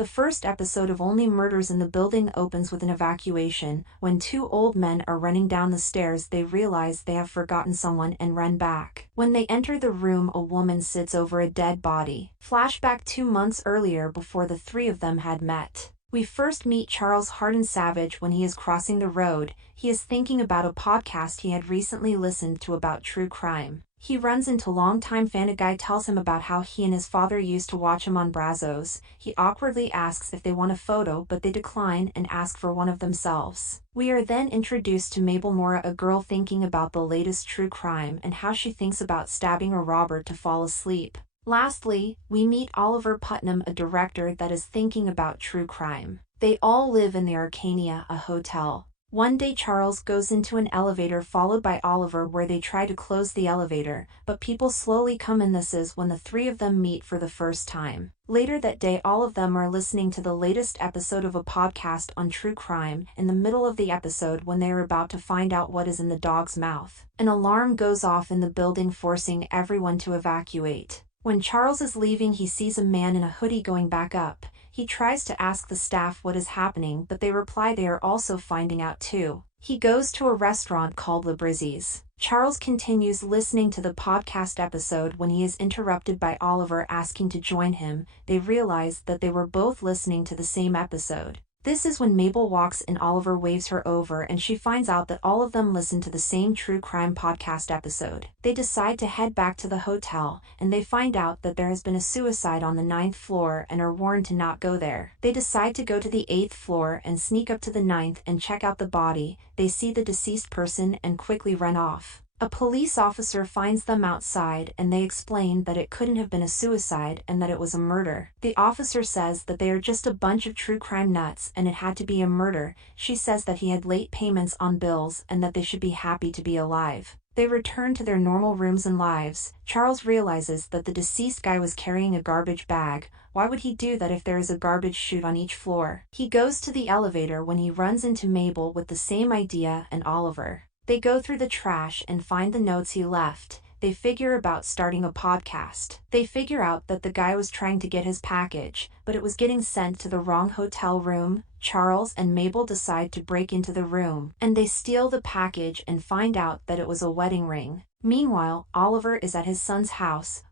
The first episode of Only Murders in the Building opens with an evacuation. When two old men are running down the stairs, they realize they have forgotten someone and run back. When they enter the room, a woman sits over a dead body. Flashback 2 months earlier, before the three of them had met. We first meet Charles Hardin Savage when he is crossing the road. He is thinking about a podcast he had recently listened to about true crime. He runs into longtime fan. A guy tells him about how he and his father used to watch him on Brazos. He awkwardly asks if they want a photo, but they decline and ask for one of themselves. We are then introduced to Mabel Mora, a girl thinking about the latest true crime and how she thinks about stabbing a robber to fall asleep. Lastly, we meet Oliver Putnam, a director that is thinking about true crime. They all live in the Arcania, a hotel. One day Charles goes into an elevator followed by Oliver, where they try to close the elevator, but people slowly come in. This is when the three of them meet for the first time. Later that day, all of them are listening to the latest episode of a podcast on true crime. In the middle of the episode, when they are about to find out what is in the dog's mouth, an alarm goes off in the building, forcing everyone to evacuate. When Charles is leaving, he sees a man in a hoodie going back up. He tries to ask the staff what is happening, but they reply they are also finding out too. He goes to a restaurant called Le Brizzy's. Charles continues listening to the podcast episode when he is interrupted by Oliver asking to join him. They realize that they were both listening to the same episode. This is when Mabel walks in. Oliver waves her over and she finds out that all of them listen to the same true crime podcast episode. They decide to head back to the hotel, and they find out that there has been a suicide on the 9th floor and are warned to not go there. They decide to go to the 8th floor and sneak up to the 9th and check out the body. They see the deceased person and quickly run off. A police officer finds them outside and they explain that it couldn't have been a suicide and that it was a murder. The officer says that they are just a bunch of true crime nuts and it had to be a murder. She says that he had late payments on bills and that they should be happy to be alive. They return to their normal rooms and lives. Charles realizes that the deceased guy was carrying a garbage bag. Why would he do that if there is a garbage chute on each floor? He goes to the elevator when he runs into Mabel with the same idea and Oliver. They go through the trash and find the notes he left. They figure about starting a podcast. They figure out that the guy was trying to get his package, but it was getting sent to the wrong hotel room. Charles and Mabel decide to break into the room, and they steal the package and find out that it was a wedding ring. Meanwhile, Oliver is at his son's house.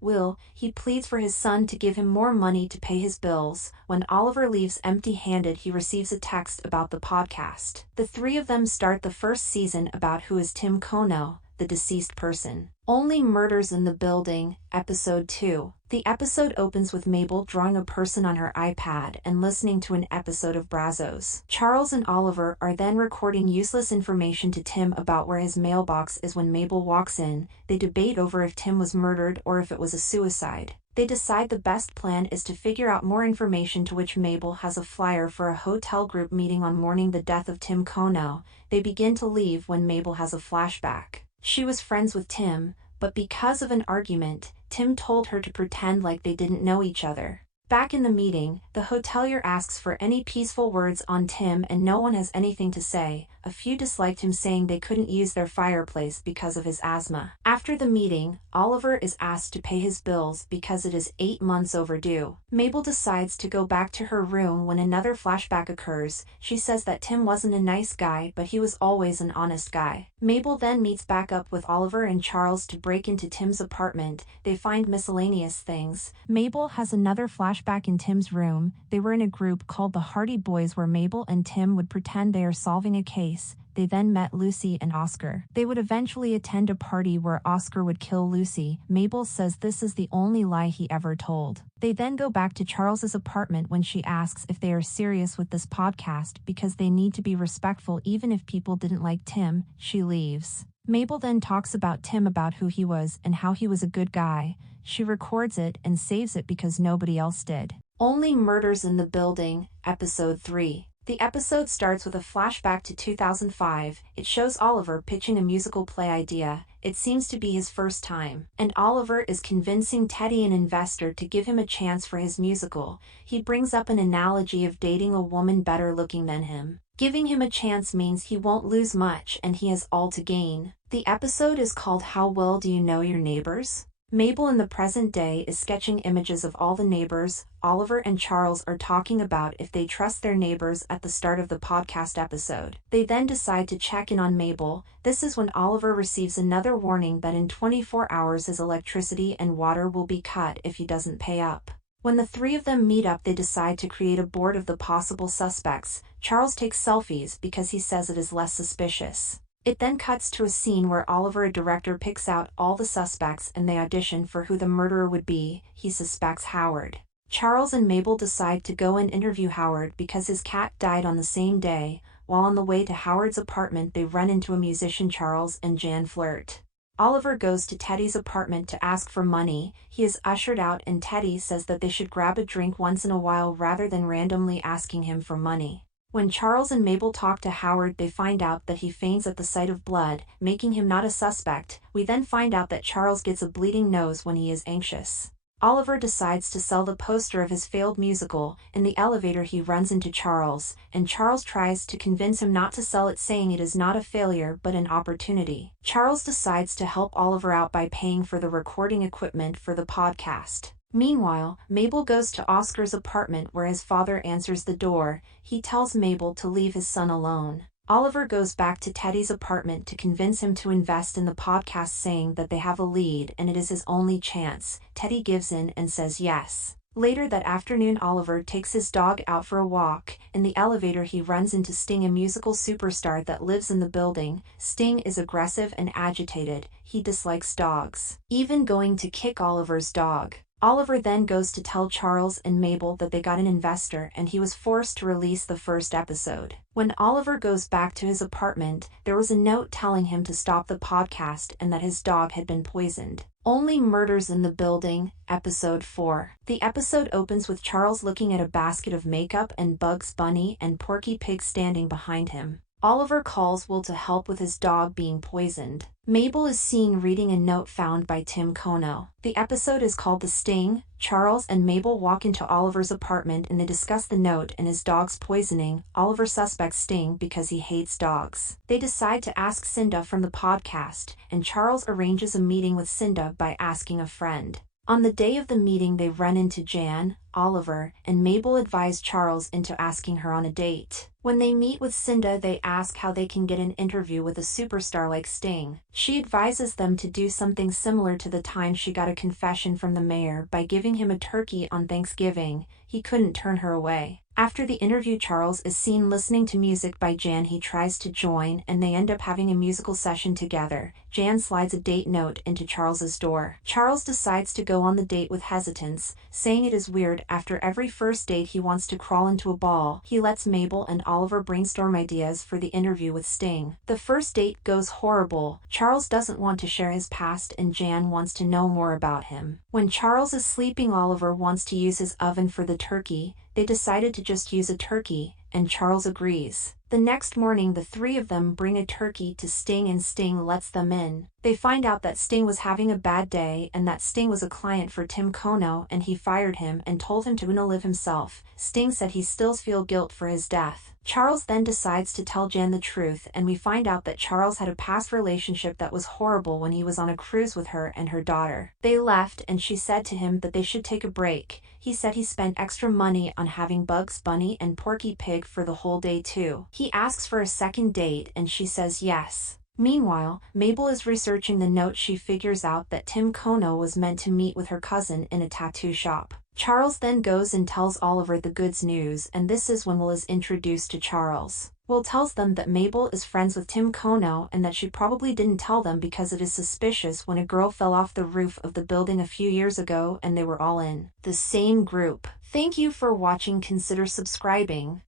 He pleads for his son to give him more money to pay his bills. When Oliver leaves empty-handed, he receives a text about the podcast. The three of them start the first season about who is Tim Kono, the deceased person. Only Murders in the Building, Episode 2. The episode opens with Mabel drawing a person on her iPad and listening to an episode of Brazos. Charles and Oliver are then recording useless information to Tim about where his mailbox is. When Mabel walks in, they debate over if Tim was murdered or if it was a suicide. They decide the best plan is to figure out more information, to which Mabel has a flyer for a hotel group meeting on mourning the death of Tim Kono. They begin to leave when Mabel has a flashback. She was friends with Tim, but because of an argument, Tim told her to pretend like they didn't know each other. Back in the meeting, the hotelier asks for any peaceful words on Tim and no one has anything to say. A few disliked him, saying they couldn't use their fireplace because of his asthma. After the meeting, Oliver is asked to pay his bills because it is 8 months overdue. Mabel decides to go back to her room when another flashback occurs. She says that Tim wasn't a nice guy, but he was always an honest guy. Mabel then meets back up with Oliver and Charles to break into Tim's apartment. They find miscellaneous things. Mabel has another flashback in Tim's room. They were in a group called the Hardy Boys where Mabel and Tim would pretend they are solving a case. They then met Lucy and Oscar. They would eventually attend a party where Oscar would kill Lucy. Mabel says this is the only lie he ever told. They then go back to Charles's apartment when she asks if they are serious with this podcast because they need to be respectful even if people didn't like Tim. She leaves. Mabel then talks about Tim, about who he was and how he was a good guy. She records it and saves it because nobody else did. Only Murders in the Building, Episode 3. The episode starts with a flashback to 2005. It shows Oliver pitching a musical play idea. It seems to be his first time, and Oliver is convincing Teddy, an investor, to give him a chance for his musical. He brings up an analogy of dating a woman better looking than him. Giving him a chance means he won't lose much and he has all to gain. The episode is called How Well Do You Know Your Neighbors? Mabel in the present day is sketching images of all the neighbors Oliver and Charles are talking about if they trust their neighbors at the start of the podcast episode. They then decide to check in on Mabel. This is when Oliver receives another warning that in 24 hours his electricity and water will be cut if he doesn't pay up. When the three of them meet up, they decide to create a board of the possible suspects. Charles takes selfies because he says it is less suspicious. It then cuts to a scene where Oliver, a director, picks out all the suspects and they audition for who the murderer would be. He suspects Howard. Charles and Mabel decide to go and interview Howard because his cat died on the same day. While on the way to Howard's apartment, they run into a musician. Charles and Jan flirt. Oliver goes to Teddy's apartment to ask for money. He is ushered out and Teddy says that they should grab a drink once in a while rather than randomly asking him for money. When Charles and Mabel talk to Howard, they find out that he faints at the sight of blood, making him not a suspect. We then find out that Charles gets a bleeding nose when he is anxious. Oliver decides to sell the poster of his failed musical. In the elevator he runs into Charles, and Charles tries to convince him not to sell it, saying it is not a failure but an opportunity. Charles decides to help Oliver out by paying for the recording equipment for the podcast. Meanwhile, Mabel goes to Oscar's apartment where his father answers the door. He tells Mabel to leave his son alone. Oliver goes back to Teddy's apartment to convince him to invest in the podcast, saying that they have a lead and it is his only chance. Teddy gives in and says yes. Later that afternoon, Oliver takes his dog out for a walk. In the elevator he runs into Sting, a musical superstar that lives in the building. Sting is aggressive and agitated. He dislikes dogs, even going to kick Oliver's dog. Oliver then goes to tell Charles and Mabel that they got an investor and he was forced to release the first episode. When Oliver goes back to his apartment, there was a note telling him to stop the podcast and that his dog had been poisoned. Only Murders in the Building, Episode 4. The episode opens with Charles looking at a basket of makeup and Bugs Bunny and Porky Pig standing behind him. Oliver calls Will to help with his dog being poisoned. Mabel is seen reading a note found by Tim Kono. The episode is called The Sting. Charles and Mabel walk into Oliver's apartment and they discuss the note and his dog's poisoning. Oliver suspects Sting because he hates dogs. They decide to ask Cinda from the podcast, and Charles arranges a meeting with Cinda by asking a friend. On the day of the meeting they run into Jan, Oliver, and Mabel advise Charles into asking her on a date. When they meet with Cinda, they ask how they can get an interview with a superstar like Sting. She advises them to do something similar to the time she got a confession from the mayor by giving him a turkey on Thanksgiving. He couldn't turn her away. After the interview, Charles is seen listening to music by Jan. He tries to join and they end up having a musical session together. Jan slides a date note into Charles's door. Charles decides to go on the date with hesitance, saying it is weird. After every first date he wants to crawl into a ball. He lets Mabel and Oliver brainstorm ideas for the interview with Sting. The first date goes horrible. Charles doesn't want to share his past and Jan wants to know more about him. When Charles is sleeping, Oliver wants to use his oven for the turkey. They decided to just use a turkey, and Charles agrees. The next morning the three of them bring a turkey to Sting and Sting lets them in. They find out that Sting was having a bad day and that Sting was a client for Tim Kono and he fired him and told him to live himself. Sting said he still feels guilt for his death. Charles then decides to tell Jan the truth, and we find out that Charles had a past relationship that was horrible when he was on a cruise with her and her daughter. They left and she said to him that they should take a break. He said he spent extra money on having Bugs Bunny and Porky Pig for the whole day too. He asks for a second date and she says yes. Meanwhile, Mabel is researching the note. She figures out that Tim Kono was meant to meet with her cousin in a tattoo shop. Charles then goes and tells Oliver the good news, and this is when Will is introduced to Charles. Will tells them that Mabel is friends with Tim Kono and that she probably didn't tell them because it is suspicious when a girl fell off the roof of the building a few years ago and they were all in the same group. Thank you for watching. Consider subscribing.